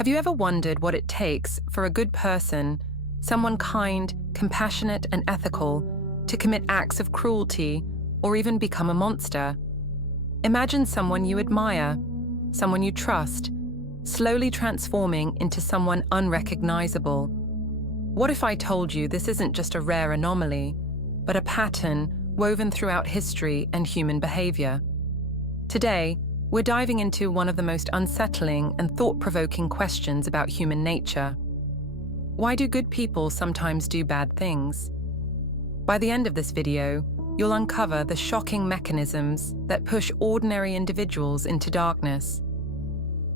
Have you ever wondered what it takes for a good person, someone kind, compassionate, and ethical, to commit acts of cruelty or even become a monster? Imagine someone you admire, someone you trust, slowly transforming into someone unrecognizable. What if I told you this isn't just a rare anomaly, but a pattern woven throughout history and human behavior? Today, we're diving into one of the most unsettling and thought-provoking questions about human nature. Why do good people sometimes do bad things? By the end of this video, you'll uncover the shocking mechanisms that push ordinary individuals into darkness.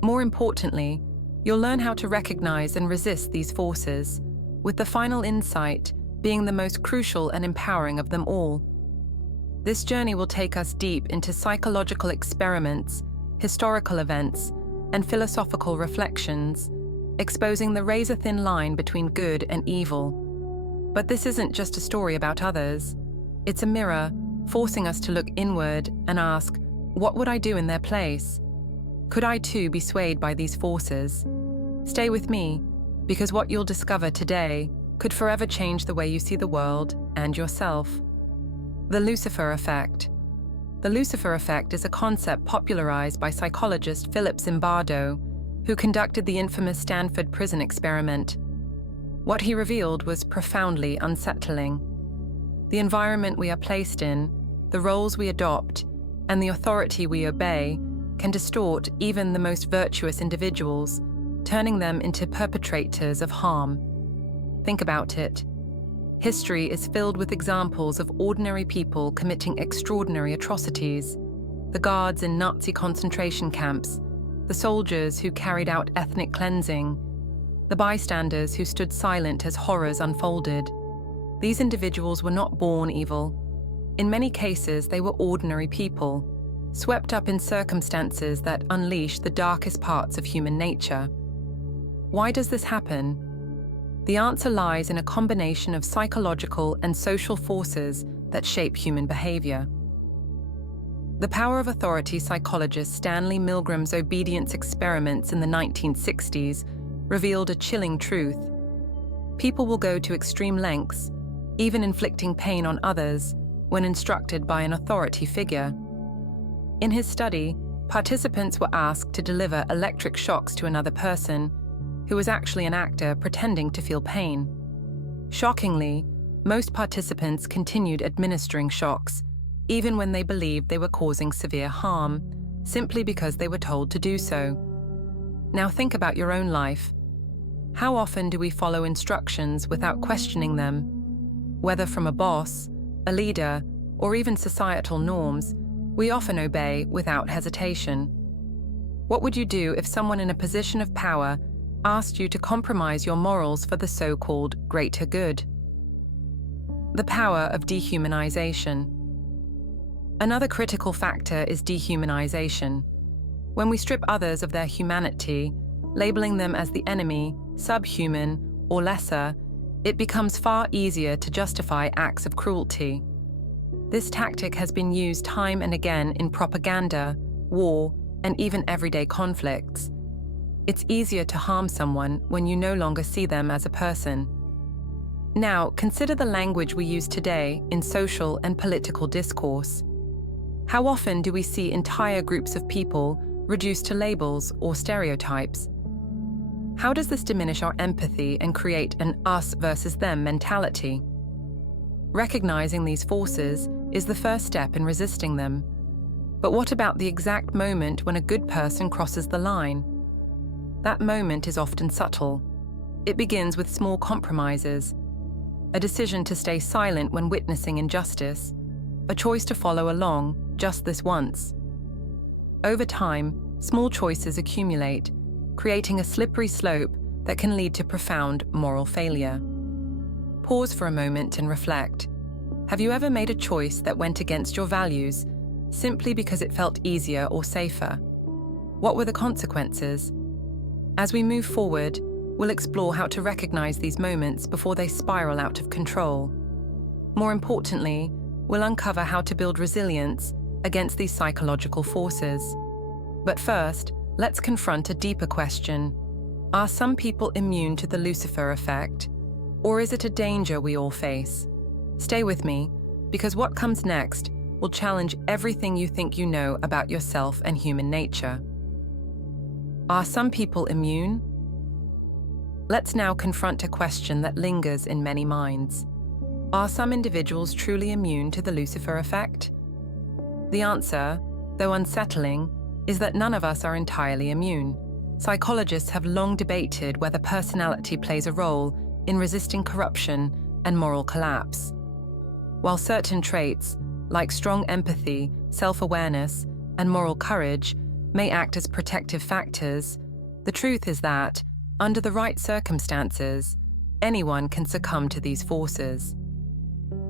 More importantly, you'll learn how to recognize and resist these forces, with the final insight being the most crucial and empowering of them all. This journey will take us deep into psychological experiments, historical events, and philosophical reflections, exposing the razor-thin line between good and evil. But this isn't just a story about others. It's a mirror, forcing us to look inward and ask, what would I do in their place? Could I too be swayed by these forces? Stay with me, because what you'll discover today could forever change the way you see the world and yourself. The Lucifer Effect. The Lucifer Effect is a concept popularized by psychologist Philip Zimbardo, who conducted the infamous Stanford Prison Experiment. What he revealed was profoundly unsettling. The environment we are placed in, the roles we adopt, and the authority we obey can distort even the most virtuous individuals, turning them into perpetrators of harm. Think about it. History is filled with examples of ordinary people committing extraordinary atrocities. The guards in Nazi concentration camps, the soldiers who carried out ethnic cleansing, the bystanders who stood silent as horrors unfolded. These individuals were not born evil. In many cases, they were ordinary people, swept up in circumstances that unleash the darkest parts of human nature. Why does this happen? The answer lies in a combination of psychological and social forces that shape human behavior. The Power of Authority psychologist Stanley Milgram's obedience experiments in the 1960s revealed a chilling truth. People will go to extreme lengths, even inflicting pain on others, when instructed by an authority figure. In his study, participants were asked to deliver electric shocks to another person, who was actually an actor pretending to feel pain. Shockingly, most participants continued administering shocks, even when they believed they were causing severe harm, simply because they were told to do so. Now think about your own life. How often do we follow instructions without questioning them? Whether from a boss, a leader, or even societal norms, we often obey without hesitation. What would you do if someone in a position of power asked you to compromise your morals for the so-called greater good? The power of dehumanization. Another critical factor is dehumanization. When we strip others of their humanity, labeling them as the enemy, subhuman, or lesser, it becomes far easier to justify acts of cruelty. This tactic has been used time and again in propaganda, war, and even everyday conflicts. It's easier to harm someone when you no longer see them as a person. Now, consider the language we use today in social and political discourse. How often do we see entire groups of people reduced to labels or stereotypes? How does this diminish our empathy and create an us versus them mentality? Recognizing these forces is the first step in resisting them. But what about the exact moment when a good person crosses the line? That moment is often subtle. It begins with small compromises, a decision to stay silent when witnessing injustice, a choice to follow along just this once. Over time, small choices accumulate, creating a slippery slope that can lead to profound moral failure. Pause for a moment and reflect. Have you ever made a choice that went against your values simply because it felt easier or safer? What were the consequences? As we move forward, we'll explore how to recognize these moments before they spiral out of control. More importantly, we'll uncover how to build resilience against these psychological forces. But first, let's confront a deeper question. Are some people immune to the Lucifer effect? Or is it a danger we all face? Stay with me, because what comes next will challenge everything you think you know about yourself and human nature. Are some people immune? Let's now confront a question that lingers in many minds. Are some individuals truly immune to the Lucifer effect? The answer, though unsettling, is that none of us are entirely immune. Psychologists have long debated whether personality plays a role in resisting corruption and moral collapse. While certain traits, like strong empathy, self-awareness, and moral courage, may act as protective factors, the truth is that, under the right circumstances, anyone can succumb to these forces.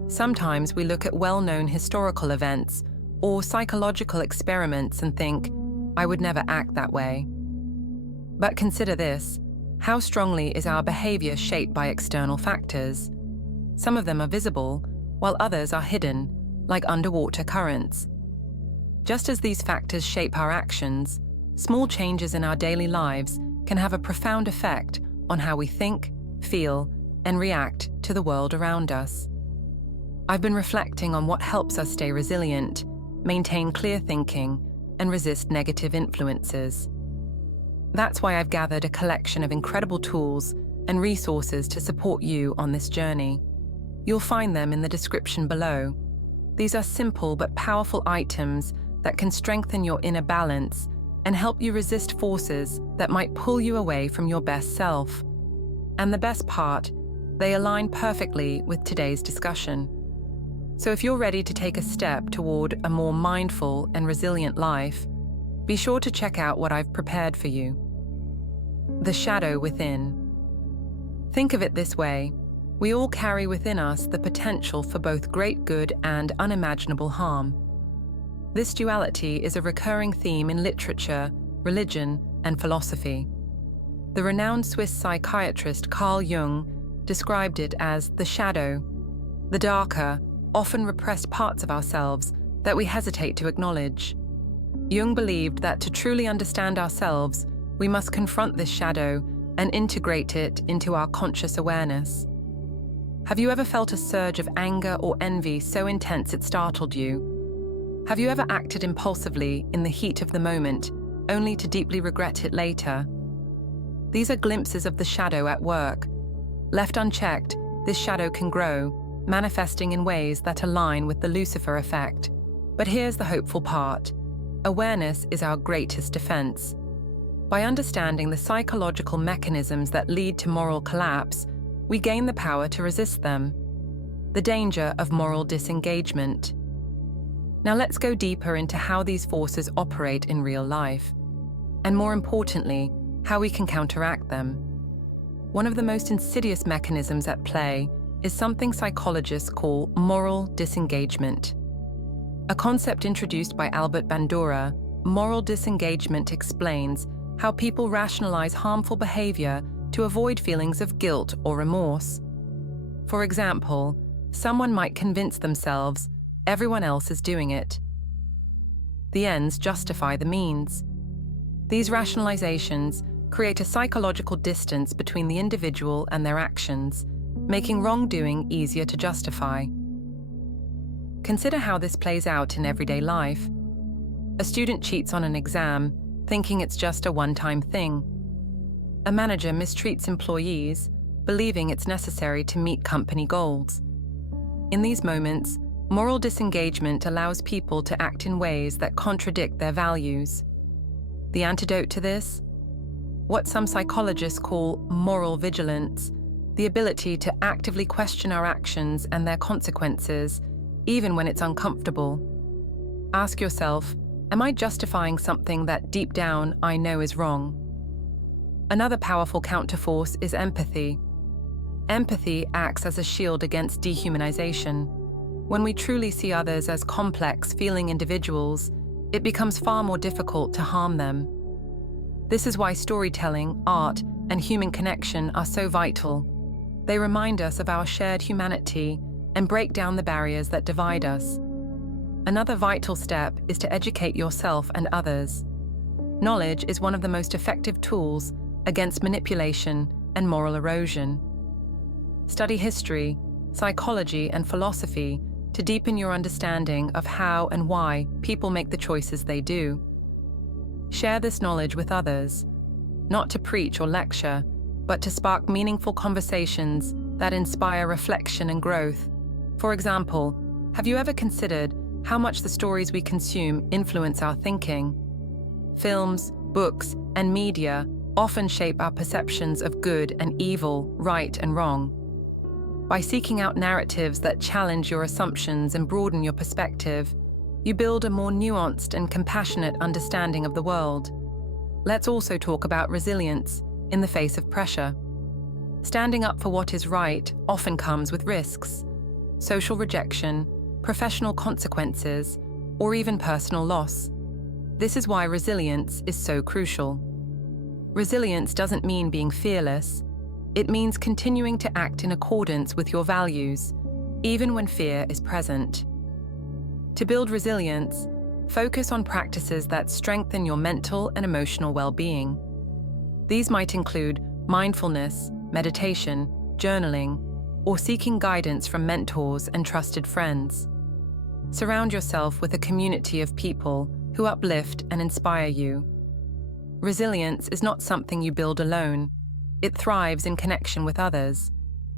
Sometimes we look at well-known historical events or psychological experiments and think, I would never act that way. But consider this: how strongly is our behavior shaped by external factors? Some of them are visible, while others are hidden, like underwater currents. Just as these factors shape our actions, small changes in our daily lives can have a profound effect on how we think, feel, and react to the world around us. I've been reflecting on what helps us stay resilient, maintain clear thinking, and resist negative influences. That's why I've gathered a collection of incredible tools and resources to support you on this journey. You'll find them in the description below. These are simple but powerful items that can strengthen your inner balance and help you resist forces that might pull you away from your best self. And the best part, they align perfectly with today's discussion. So if you're ready to take a step toward a more mindful and resilient life, be sure to check out what I've prepared for you. The shadow within. Think of it this way: we all carry within us the potential for both great good and unimaginable harm. This duality is a recurring theme in literature, religion, and philosophy. The renowned Swiss psychiatrist Carl Jung described it as the shadow, the darker, often repressed parts of ourselves that we hesitate to acknowledge. Jung believed that to truly understand ourselves, we must confront this shadow and integrate it into our conscious awareness. Have you ever felt a surge of anger or envy so intense it startled you? Have you ever acted impulsively in the heat of the moment, only to deeply regret it later? These are glimpses of the shadow at work. Left unchecked, this shadow can grow, manifesting in ways that align with the Lucifer effect. But here's the hopeful part: awareness is our greatest defense. By understanding the psychological mechanisms that lead to moral collapse, we gain the power to resist them. The danger of moral disengagement. Now let's go deeper into how these forces operate in real life, and more importantly, how we can counteract them. One of the most insidious mechanisms at play is something psychologists call moral disengagement. A concept introduced by Albert Bandura, moral disengagement explains how people rationalize harmful behavior to avoid feelings of guilt or remorse. For example, someone might convince themselves everyone else is doing it. The ends justify the means. These rationalizations create a psychological distance between the individual and their actions, making wrongdoing easier to justify. Consider how this plays out in everyday life. A student cheats on an exam, thinking it's just a one-time thing. A manager mistreats employees, believing it's necessary to meet company goals. In these moments, moral disengagement allows people to act in ways that contradict their values. The antidote to this? What some psychologists call moral vigilance, the ability to actively question our actions and their consequences, even when it's uncomfortable. Ask yourself, am I justifying something that deep down I know is wrong? Another powerful counterforce is empathy. Empathy acts as a shield against dehumanization. When we truly see others as complex, feeling individuals, it becomes far more difficult to harm them. This is why storytelling, art, and human connection are so vital. They remind us of our shared humanity and break down the barriers that divide us. Another vital step is to educate yourself and others. Knowledge is one of the most effective tools against manipulation and moral erosion. Study history, psychology, and philosophy to deepen your understanding of how and why people make the choices they do. Share this knowledge with others, not to preach or lecture, but to spark meaningful conversations that inspire reflection and growth. For example, have you ever considered how much the stories we consume influence our thinking? Films, books, and media often shape our perceptions of good and evil, right and wrong. By seeking out narratives that challenge your assumptions and broaden your perspective, you build a more nuanced and compassionate understanding of the world. Let's also talk about resilience in the face of pressure. Standing up for what is right often comes with risks: social rejection, professional consequences, or even personal loss. This is why resilience is so crucial. Resilience doesn't mean being fearless. It means continuing to act in accordance with your values, even when fear is present. To build resilience, focus on practices that strengthen your mental and emotional well-being. These might include mindfulness, meditation, journaling, or seeking guidance from mentors and trusted friends. Surround yourself with a community of people who uplift and inspire you. Resilience is not something you build alone. It thrives in connection with others.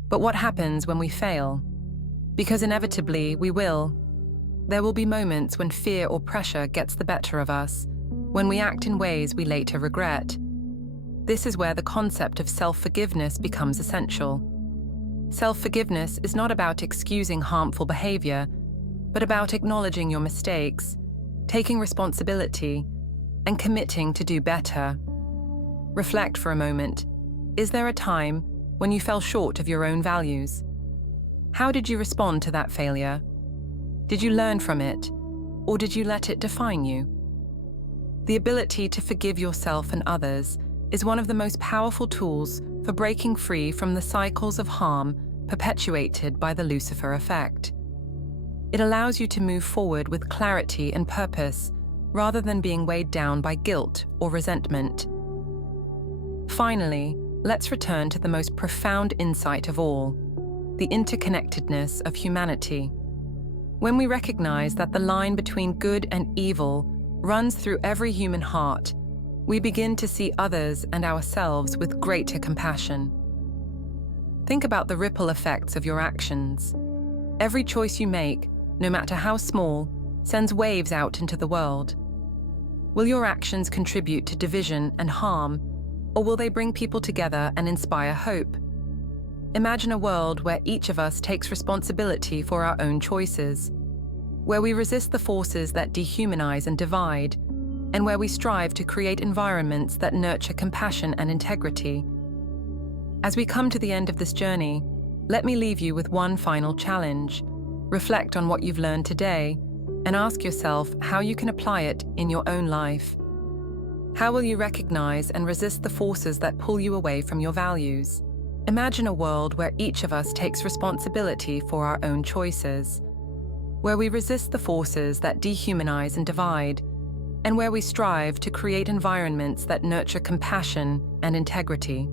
But what happens when we fail? Because inevitably we will. There will be moments when fear or pressure gets the better of us, when we act in ways we later regret. This is where the concept of self-forgiveness becomes essential. Self-forgiveness is not about excusing harmful behavior, but about acknowledging your mistakes, taking responsibility, and committing to do better. Reflect for a moment. Is there a time when you fell short of your own values? How did you respond to that failure? Did you learn from it, or did you let it define you? The ability to forgive yourself and others is one of the most powerful tools for breaking free from the cycles of harm perpetuated by the Lucifer Effect. It allows you to move forward with clarity and purpose, rather than being weighed down by guilt or resentment. Finally, let's return to the most profound insight of all: the interconnectedness of humanity. When we recognize that the line between good and evil runs through every human heart, we begin to see others and ourselves with greater compassion. Think about the ripple effects of your actions. Every choice you make, no matter how small, sends waves out into the world. Will your actions contribute to division and harm, or will they bring people together and inspire hope? Imagine a world where each of us takes responsibility for our own choices, where we resist the forces that dehumanize and divide, and where we strive to create environments that nurture compassion and integrity. As we come to the end of this journey, let me leave you with one final challenge. Reflect on what you've learned today, and ask yourself how you can apply it in your own life. How will you recognize and resist the forces that pull you away from your values? Imagine a world where each of us takes responsibility for our own choices, where we resist the forces that dehumanize and divide, and where we strive to create environments that nurture compassion and integrity.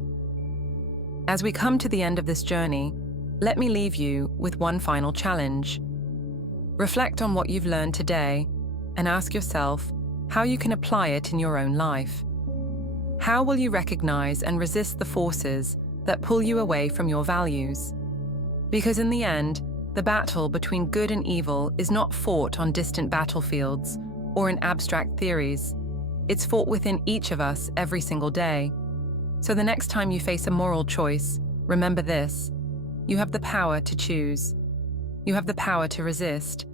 As we come to the end of this journey, let me leave you with one final challenge. Reflect on what you've learned today and ask yourself how you can apply it in your own life. How will you recognize and resist the forces that pull you away from your values? Because in the end, the battle between good and evil is not fought on distant battlefields or in abstract theories. It's fought within each of us every single day. So the next time you face a moral choice, remember this: you have the power to choose. You have the power to resist.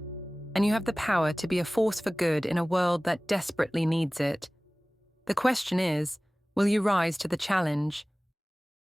And you have the power to be a force for good in a world that desperately needs it. The question is, will you rise to the challenge?